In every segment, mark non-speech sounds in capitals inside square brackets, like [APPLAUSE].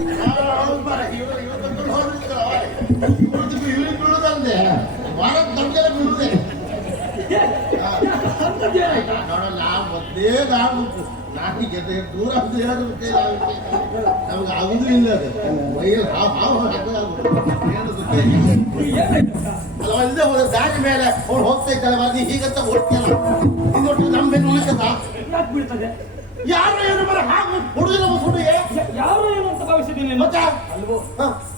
[LAUGHS] ನಾಟಿ ಗೆದ್ದೆ ದೂರ ಅಂತ ಇಲ್ಲ ಅದು ಮೈಯಲ್ಲಿ ದಾರಿ ಮೇಲೆ ಅವ್ರು ಹೋಗ್ತಾ ಇದ್ದಾಳೆ ಬರ್ದಿ ಹೀಗಂತ ಓಡ್ತಿಯಲ್ಲ ಇದೊಟ್ಟು ನಮ್ಮ ಮೇಲೆ ಉಳಿಸದ ಬೀಳ್ತದೆ ಯಾರು ಏನು ಬರ ಹಾಗೆ ಹುಡುಗಿನ ಹುಡುಗಿ ಯ- ಯಾರು ಏನು ಅಂತ ಭಾವಿಸಿದ್ದೀನಿ ನೀನು? ಮತ್ತೆ? ಅಲ್ವೋ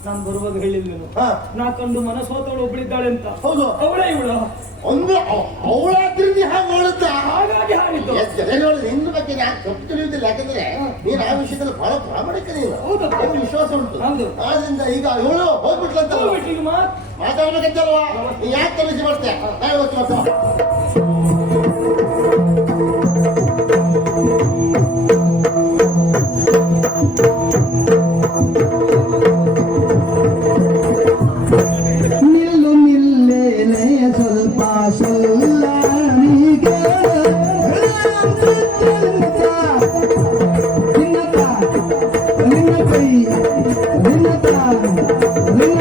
ನಾನು ಬರುವಾಗ ಹೇಳಿದ್ ನೀನು. ನಾ ಕಂಡು ಮನಸ್ಸೋತವಳು ಒಬ್ಬಳಿದ್ದಾಳೆ ಅಂತ. ಹೌದು. ಅವಳೇ ಇವಳು. ಒಂದು ಅವಳ ತಿರುಗಿ ಹಾಗೆ ಓಡುತ್ತಾ ಹಾಗಾಗಿ ಹಾಗಿದ್ದು ಜನಗಳು ನಿನ್ನ ಬಗ್ಗೆ ನಾನು ತಪ್ಪು ತಿಳಿಯುವುದಿಲ್ಲ. ಯಾಕಂದ್ರೆ ನೀನು ಆ ವಿಷಯದಲ್ಲಿ ಬಹಳ ಪ್ರಾಮಾಣಿಕ ನೀನು. ಹೌದು. ವಿಶ್ವಾಸ ಉಂಟು. ಹೌದು. ಆದ್ರಿಂದ ಈಗ ಇವಳು ಹೋಗ್ಬಿಟ್ಲಂತ ಹೋಗ್ಬಿಟ್ಲಿಗೆ ಮಾತ್. ಮಾತಾಡ್ಬೇಕಂತಲ್ವಾ? ನೀ ಯಾಕೆ ತಲೆಸಿ ಮಾಡ್ತೆ ನಾನು ಇವತ್ತು ನಿನ್ನ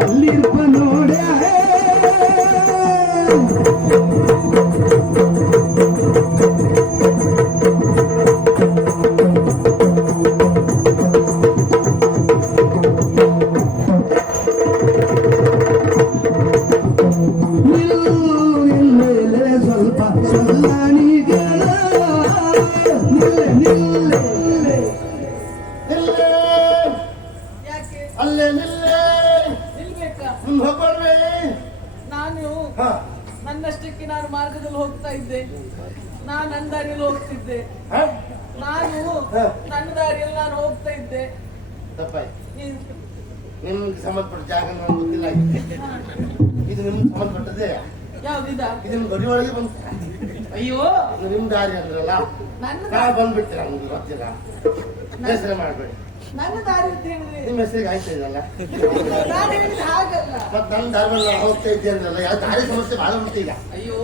அல்லிர் ಮಾರ್ಗದಲ್ಲಿ ಹೋಗ್ತಾ ಇದ್ದೆ. ನಾನು ನನ್ನ ದಾರಿಯಲ್ಲಿ ಹೋಗ್ತಿದ್ದೆ. ನಾನು. ನನ್ನ ದಾರಿಯಲ್ಲಿ ನಾನು ಹೋಗ್ತಾ ಇದ್ದೆ. ನೀನ್- ನಿಮ್ಗೆ ಸಂಬಂಧಪಟ್ಟ ಜಾಗ ನನಗೆ ಗೊತ್ತಿಲ್ಲ ಇದು ನಿಮ್ಗೆ ಸಂಬಂಧಪಟ್ಟದ್ದೇ? ಯಾವ್ದಿದ? ಇದು ನಿಮ್ ಗಡಿ ಒಳಗೆ ಬಂತು. ಅಯ್ಯೋ. ನಿಮ್ ದಾರಿ ಅಂದ್ರಲ್ಲ? ನನ್ನ ನಾ ಬಂದ್ಬಿಡ್ತೀರ ನಮ್ಗೆ ಗೊತ್ತಿಲ್ಲ? ಹೆಸರು ಮಾಡ್ಬೇಡಿ. ನನ್ನ ದಾರಿ ನಿಮ್ಮ ಹೆಸರಿಗೆ ಆಯ್ತಾ ಇದಲ್ಲ ನಾನು ಹಾಗಲ್ಲ. ಮತ್ತೆ ನನ್ನ ದಾರಿ ಹೋಗ್ತಾ ಇದ್ದೆ ಅಂದ್ರಲ್ಲ ಯಾವ ದಾರಿ ಸಮಸ್ಯೆ ಬಹಳ ಉಂಟು ಈಗ. ಅಯ್ಯೋ.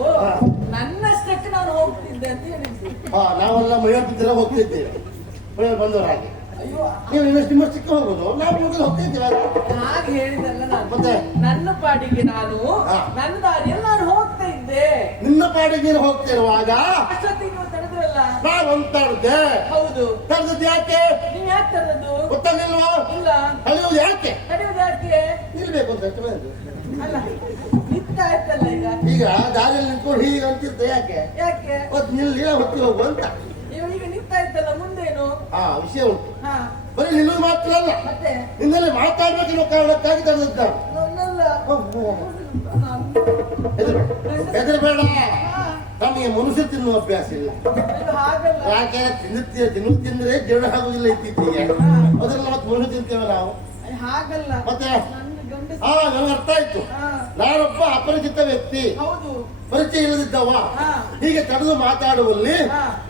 ನನ್ನಷ್ಟಕ್ಕೆ ನಾನು ಹೋಗ್ತಿದ್ದೆ ಅಂತ ಹೇಳಿದ್ದೆ ಹಾ ನಾವೆಲ್ಲ ಮೈಯೊತ್ತಿದ್ದೆಲ್ಲ ಹೋಗ್ತಿದ್ದೇವೆ ಇದ್ದೇವೆ ಮೈಯಲ್ಲಿ ಬಂದವರು ಹಾಗೆ. ಅಯ್ಯೋ. ನೀವು ಇನ್ನಷ್ಟು ನಿಮ್ಮಷ್ಟಕ್ಕೆ ಹೋಗೋದು? ನಾವು ಮೊದಲು ಹೋಗ್ತಿದ್ದೇವೆ ಹಾಗೆ ಹೇಳಿದಲ್ಲ ನಾನು. ಮತ್ತೆ? ನನ್ನ ಪಾಡಿಗೆ ನಾನು ಹ. ನನ್ನ ದಾರಿಯಲ್ಲಿ ನಾನು ಹೋಗ್ತಾ ಇದ್ದೆ. ನಿನ್ನ ಪಾಡಿಗೆ ನೀನು ಹೋಗ್ತಿರುವಾಗ? ಅಷ್ಟೊತ್ತಿಗೆ ನೀವು ತಡೆದ್ರಲ್ಲ? ನಾನು ಅಂತಾಡ್ದೆ ಹೌದು. ತಡೆದದ್ದು ಯಾಕೆ? ನೀವ್ ಯಾಕೆ ತರದ್ದು ಗೊತ್ತಾಗಿಲ್ವಾ ಇಲ್ಲ. ಕಳೆಯೋದು ಯಾಕೆ? ತಡೆಯುವುದು ಯಾಕೆ? ನಿಲ್ಬೇಕು ಅಂತ ಅಷ್ಟೇ. ಅಲ್ಲ ನಿಂತ ಆಯ್ತಲ್ಲ ಈಗ? ಈಗ ಯಾಕೆ? ಯಾಕೆ? ಹೊತ್ತು ನಿಲ್ಲಿ ಹೊತ್ತಿ ಹೋಗು ಅಂತ? ನೀವು ಈಗ ನಿಂತ ಆಯ್ತಲ್ಲ ಮುಂದೇನು? ಆ ವಿಷಯ ಉಂಟು. ಹಾ. ಬರೀ ನಿಲ್ಲೋದು ಮಾತ್ರ ಅಲ್ಲ. ಮತ್ತೆ? ನಿನ್ನಲ್ಲಿ ಮಾತಾಡ್ಬೇಕಿರೋ ಕಾರಣಕ್ಕಾಗಿ ತಡೆದದ್ದ ನನ್ನಲ್ಲ. ಹೆದರಬೇಡ ನಮಗೆ ಮನುಷ್ಯ ತಿನ್ನುವ ಅಭ್ಯಾಸ ಇಲ್ಲ. ಯಾಕೆ ತಿನ್ನುತ್ತೀರ ತಿನ್ನು ತಿಂದ್ರೆ ಜೀರ್ಣ ಆಗುದಿಲ್ಲ ಇತ್ತೀಚೆಗೆ. ಅದೆಲ್ಲ ಮತ್ತೆ ಮನುಷ್ಯ ತಿಂತೇವೆ ನಾವು. ಹಾಗಲ್ಲ. ಮತ್ತೆ? ಹಾ ನನಗೆ ಅರ್ಥ ಆಯ್ತು. ನಾನೊಬ್ಬ ಅಪರಿಚಿತ ವ್ಯಕ್ತಿ. ಹೌದು. ಪರಿಚಯ ಇಲ್ಲದಿದ್ದವ. ಹಾ. ಹೀಗೆ ತಡೆದು ಮಾತಾಡುವಲ್ಲಿ.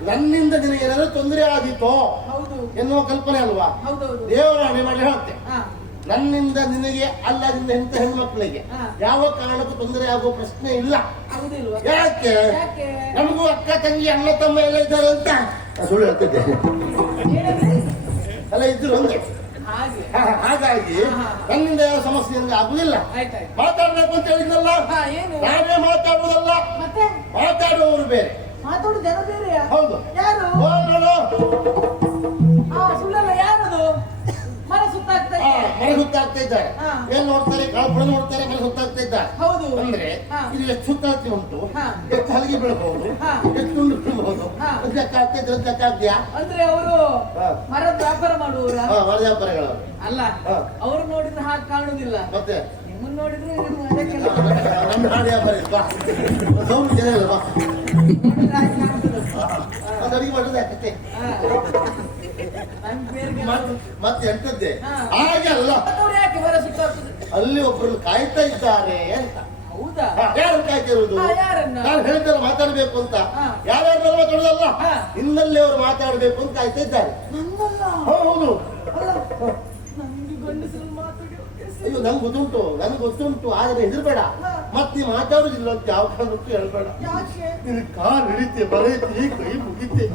ನನ್ನಿಂದ ನಿನಗೆ ಏನಾದ್ರು ತೊಂದರೆ ಆದೀತೋ ಹೌದು. ಎನ್ನುವ ಕಲ್ಪನೆ ಅಲ್ವಾ? ಹೌದು ದೇವರ ಹಣೆ ಮಾಡಿ ಹೇಳುತ್ತೆ. ಹಾ. ನನ್ನಿಂದ ನಿನಗೆ ಅಲ್ಲದಿಂದ ಎಂತ ಹೆಣ್ಮಕ್ಳಿಗೆ. ಯಾವ ಕಾರಣಕ್ಕೂ ತೊಂದರೆ ಆಗುವ ಪ್ರಶ್ನೆ ಇಲ್ಲ. ಯಾಕೆ? ಯಾಕೆ? ನಮಗೂ ಅಕ್ಕ ತಂಗಿ ಅಣ್ಣ ತಮ್ಮ ಎಲ್ಲ ಇದ್ದಾರೆ ಅಂತ. ಸುಳ್ಳು ಹೇಳ್ತಿದ್ದೆ. ಅಲ್ಲ ಎಲ್ಲ ಇದ್ರು ಒಂದೇ ಹಾಗಾಗಿ. ನನ್ನಿಂದ ಯಾವ ಸಮಸ್ಯೆ ಅಂದ್ರೆ ಆಗುದಿಲ್ಲ ಮಾತಾಡಬೇಕು ಅಂತ ಹೇಳಿದ್ನಲ್ಲ? ಹಾ ಏನು? ನಾವೇ ಮಾತಾಡುವುದಲ್ಲ? ಮತ್ತೆ? ಮಾತಾಡುವವರು ಬೇರೆ. ಹೌದು. ಮನೆ ಸುತ್ತಾಗ್ತಾ ಇದ್ದಾರೆ. ಎಲ್ಲಿ ನೋಡ್ತಾರೆ? ಕಾಳ್ಪುಳ ನೋಡ್ತಾರೆ ಮನೆ ಸುತ್ತಾಗ್ತಾ ಇದ್ದಾರೆ. ಹೌದು. ಅಂದ್ರೆ ಇಲ್ಲಿ ಎಷ್ಟು ಸುತ್ತಾಗ್ತಿ ಉಂಟು. ಎಷ್ಟು ಹಲಗಿ ಬೀಳಬಹುದು. ಎಷ್ಟು ಆಗ್ತೀಯಾ ಅಂದ್ರೆ ಅವರು. ಮರದ ವ್ಯಾಪಾರ ಮಾಡುವವರ? ವರದ್ಯಾಪಾರಗಳು ಅಲ್ಲ. ಅವರು ನೋಡಿದ್ರೆ ಹಾಗೆ ಕಾಣುದಿಲ್ಲ ಮತ್ತೆ? ನಿಮ್ಮನ್ನ ನೋಡಿದ್ರೆ ನಮ್ಮ ವ್ಯಾಪಾರ. ಬಾ. ಜನ ಇಲ್ಲ. ಅದು ಅಡಿಗೆ ಮಾಡೋದು ಮತ್ತೆ- ಎಂತದ್ದೆ. ಹಾಗೆ ಅಲ್ಲ. ಯಾಕೆ ಸುತ್ತಾಗ್ತದೆ ಅಲ್ಲಿ ಒಬ್ಬರು ಕಾಯ್ತಾ ಇದ್ದಾರೆ ಅಂತ. ಯಾರು ಕಾಯ್ತಿರುವುದು? ನಾನು ಹೇಳಿದ್ದಲ್ಲ ಮಾತಾಡಬೇಕು ಅಂತ. ಯಾರ್ಯಾರ ಯಾರ್ಯಾರು ನಿನ್ನಲ್ಲಿ ಅವರು ಮಾತಾಡಬೇಕು ಅಂತ ಆಯ್ತಾ ಇದ್ದಾರೆ ಹೌದು. ಅಯ್ಯೋ ನಂಗೆ ಗೊತ್ತುಂಟು. ನನ್ಗೆ ಗೊತ್ತುಂಟು. ಆದ್ರೆ ಹೆದರ್ಬೇಡ. ಮತ್ತೆ ಮಾತಾಡುದಿಲ್ಲ ಅಂತ ಯಾವ ಕಾರಣಕ್ಕೂ ಹೇಳ್ಬೇಡ. ನಿನ್ ಕಾಲ್ ಹಿಡಿತೆ ಬರೈತಿ ಕೈ ಮುಗಿತೆ.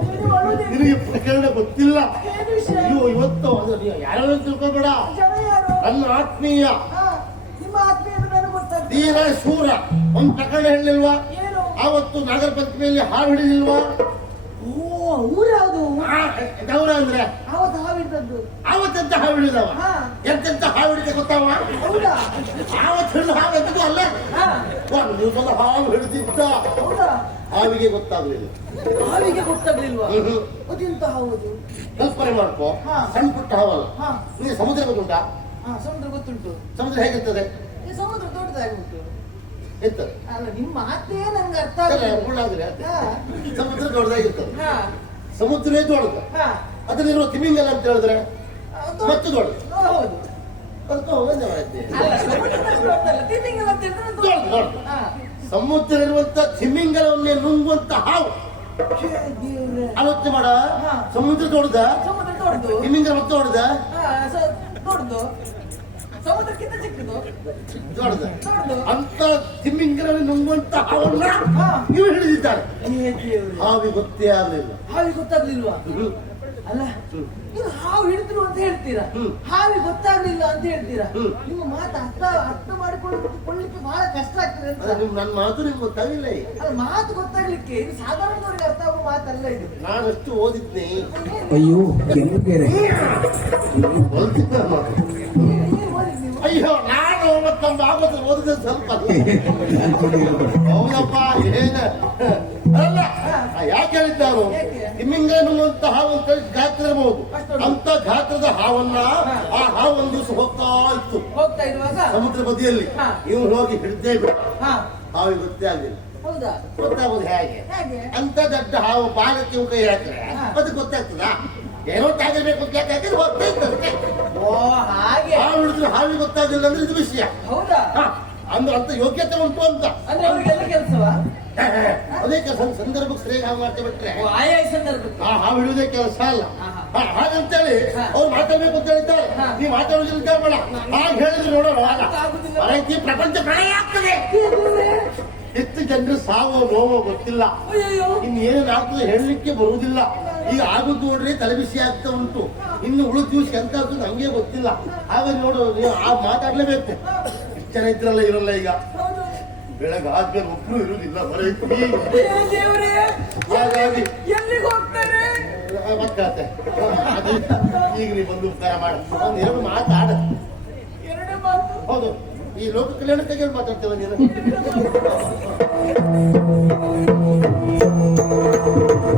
ನಿನಗೆ ಪ್ರಕರಣ ಗೊತ್ತಿಲ್ಲ. ಅಯ್ಯೋ ಇವತ್ತು ಯಾರು ತಿಳ್ಕೊಬೇಡ. ನನ್ನ ಆತ್ಮೀಯ. ನಿಮ್ಮ ಆತ್ಮೀಯ ತೀರ ಶೂರ ಒಂದು ಪ್ರಕರಣ ಹೇಳಿಲ್ವಾ ಅವತ್ತು ಆವತ್ತು ನಾಗರ ಪಂಚಮಿಯಲ್ಲಿ ಹಾಡು ಹಿಡಿದಿಲ್ವಾ? ಗೌರ ಅಂದ್ರೆ? ಆವತ್ತೆಂತ ಹಾವು ಹಿಡಿದವ. ಎಂತೆಂತ ಹಾವು ಹಿಡಿದ ಗೊತ್ತಾವ? ಹೌದಾ? ಆವತ್ತು ಹಿಡಿದು ಹಾವು ಎಂತದ್ದು ಅಲ್ಲ. ಒಂದು ದಿವಸದ ಹಾವು ಹಿಡಿದಿದ್ದ. ಹೌದಾ? ಹಾವಿಗೆ ಗೊತ್ತಾಗ್ಲಿಲ್ಲ. ಹಾವಿಗೆ ಗೊತ್ತಾಗ್ಲಿಲ್ವಾ. ಅದೆಂತ ಹಾವುದು? ಕಲ್ಪನೆ ಮಾಡ್ಕೋ. ಹಾ. ಸಣ್ಣ ಪುಟ್ಟ ಹಾವಲ್ಲ. ಹಾ. ನಿಮಗೆ ಸಮುದ್ರ ಗೊತ್ತುಂಟಾ? ಸಮುದ್ರ ಗೊತ್ತುಂಟು. ಸಮುದ್ರ ಹೇಗಿರ್ತದೆ? ಸಮುದ್ರ ದೊಡ್ಡದಾಗಿ ಉಂಟು ಅಲ್ಲ ನಿಮ್ಮ ಮಾತೇ ಅರ್ಥ ಮುಳ್ಳಾದ್ರೆ ಸಮುದ್ರ ದೊಡ್ಡದಾಗಿರ್ತದೆ. ದೊಡ್ಡದು ಅದರಲ್ಲಿರುವ ತಿಮಿಂಗಲ ಅಂತ ಹೇಳಿದ್ರೆ ಮತ್ತೆ ದೊಡ್ಡ. ಹೌದು. ಸಮುದ್ರ ಇರುವಂತ ತಿಮಿಂಗಲವನ್ನೇ ನುಂಗುವಂತ ಹಾವು. ಆಲೋಚನೆ ಮಾಡ. ಹಾ. ಸಮುದ್ರ ದೊಡ್ಡದ. ತಿಮಿಂಗಲ ಮತ್ತೆ ದೊಡ್ಡದ. ದೊಡ್ಡದು. ಸಮುದ್ರಕ್ಕಿಂತ ಚಿಕ್ಕದು ದೊಡ್ಡದ ಅಂತ ತಿಮ್ಮಿಂಗರಲ್ಲಿ ನುಂಗುವಂತ ಹಾವನ್ನ ನೀವು ಹಿಡಿದಿದ್ದಾರೆ. ಹಾವಿ ಗೊತ್ತೇ ಆಗಲಿಲ್ಲ ಹಾವಿಗೆ ಗೊತ್ತಾಗ್ಲಿಲ್ವಾ. ಅಲ್ಲ ನೀವು ಹಾವು ಹಿಡಿದ್ರು ಅಂತ ಹೇಳ್ತೀರಾ. ಹಾವಿ ಗೊತ್ತಾಗ್ಲಿಲ್ಲ ಅಂತ ಹೇಳ್ತೀರಾ. ನಿಮ್ಮ ಮಾತು ಅರ್ಥ ಅರ್ಥ ಮಾಡಿಕೊಳ್ಳಿಕ್ಕೆ ಬಹಳ ಕಷ್ಟ ಆಗ್ತದೆ ಅಂತ ನನ್ನ ಮಾತು ನಿಮ್ಗೆ ಗೊತ್ತಾಗಿಲ್ಲ ಅಲ್ಲ ಮಾತು ಗೊತ್ತಾಗ್ಲಿಕ್ಕೆ ಇದು ಸಾಧಾರಣದವ್ರಿಗೆ ಅರ್ಥ ಆಗುವ ಮಾತಲ್ಲ ಇದು ನಾನಷ್ಟು ಓದಿದ್ದೆ ಅಯ್ಯೋ ಕೆಂಪುಗೆರೆ ಓದ್ತಿದ್ದೆ ಅಯ್ಯೋ ನಾನು ಮತ್ತೆ ನಮ್ಮ ಬಾಬತ್ ಓದಿದ ಸ್ವಲ್ಪ. ಹೌದಪ್ಪ ಏನ? ಅಲ್ಲ ಯಾಕೆ ಹೇಳಿದ್ದಾರು? ಅಂತ ಹೇಳಿ ಗಾತ್ರ ಇರಬಹುದು ಅಂತ ಗಾತ್ರದ ಹಾವನ್ನ ಆ ಹಾವು ಒಂದ್ ದಿವಸ ಹೋಗ್ತಾ ಇತ್ತು. ಹೋಗ್ತಾ ಇರುವಾಗ? ಸಮುದ್ರ ಬದಿಯಲ್ಲಿ. ಇವ್ನು ಹೋಗಿ ಹಿಡ್ದೇ ಬಿಡ ಹಾ. ಹಾವಿಗೆ ಗೊತ್ತೇ ಆಗಲಿಲ್ಲ. ಹೌದಾ? ಗೊತ್ತಾಗೋದು ಹೇಗೆ? ಅಂತ ದೊಡ್ಡ ಹಾವು ಬಾಲಕ್ಕೆ ಕೈ ಹಾಕಿದ್ರೆ ಅದು ಗೊತ್ತಾಗ್ತದ? ಏನೋ ತಾಗಿರ್ಬೇಕು ಅಂತ ಯಾಕೆ ಇರ್ತದೆ ಓ ಹಾಗೆ. ಹಾವು ಹಿಡಿದ್ರೆ ಹಾವಿಗೆ ಗೊತ್ತಾಗಿಲ್ಲ ಅಂದ್ರೆ ಇದು ವಿಷಯ. ಹೌದಾ? ಹಾ, ಅಂದ್ರೆ ಅಂತ ಯೋಗ್ಯತೆ ಉಂಟು ಅಂತ. ಅಂದ್ರೆ ಅವ್ರಿಗೆಲ್ಲ ಕೆಲಸವಾ? ಅದೇ ಕೆಲಸ ಸಂದರ್ಭಕ್ಕೆ ಸರಿಯಾಗಿ ಹಾವು ಮಾಡ್ತಾ ಬಿಟ್ರೆ. ಆಯಾ ಸಂದರ್ಭಕ್ಕೆ? ಆ ಹಾವು ಹಿಡಿಯೋದೇ ಕೆಲಸ ಅಲ್ಲ. ಹಾ, ಹಾ. ಹಾ, ಹಾಗಂತೇಳಿ ಹಾ. ಅವ್ರು ಮಾತಾಡ್ಬೇಕು ಅಂತ ಹೇಳಿದ್ದಾರೆ. ಹಾ. ನೀವು ಮಾತಾಡೋದಿಲ್ಲ ಕೇಳಬೇಡ ಹಾಗೆ ಹೇಳಿದ್ರು ನೋಡೋಣ ಆಗ. ಆಗುದಿಲ್ಲ. ಪ್ರಪಂಚ ಪ್ರಳಯ ಆಗ್ತದೆ. ಹೆಚ್ಚು ಜನರು ಸಾವೋ ನೋವೋ ಗೊತ್ತಿಲ್ಲ. ಅಯ್ಯಯ್ಯೋ. ಇನ್ನು ಏನೇನು ಆಗ್ತದೆ ಹೇಳಲಿಕ್ಕೆ ಬರುವುದಿಲ್ಲ. ಈಗ ಆಗುದು ನೋಡ್ರಿ ತಲೆ ಬಿಸಿ ಆಗ್ತಾ ಉಂಟು. ಇನ್ನು ಉಳಿದ ದಿವಸ ಎಂತ ಆಗ್ತದೆ ನಮ್ಗೆ ಗೊತ್ತಿಲ್ಲ. ಆಗ ನೋಡು ನೀವು ಆ ಮಾತಾಡ್ಲೇಬೇಕು. ಇಷ್ಟು ಜನ ಇದ್ರಲ್ಲ ಇರಲ್ಲ ಈಗ. ಬೆಳಗ್ಗೆ ಆದ್ಮೇಲೆ ಒಬ್ರು ಇರುವುದಿಲ್ಲ ಬರೀ ಏ ದೇವ್ರೇ ಹಾಗಾಗಿ ಮತ್ತೆ ಈಗ ನೀವು ಬಂದು ಉಪಕಾರ ಮಾಡ. ಒಂದು ಎರಡು ಮಾತಾಡ ಹೌದು. ಈ ಲೋಕ ಕಲ್ಯಾಣಕ್ಕಾಗಿ ಮಾತಾಡ್ತೇವೆ ನೀನು. [LAUGHS]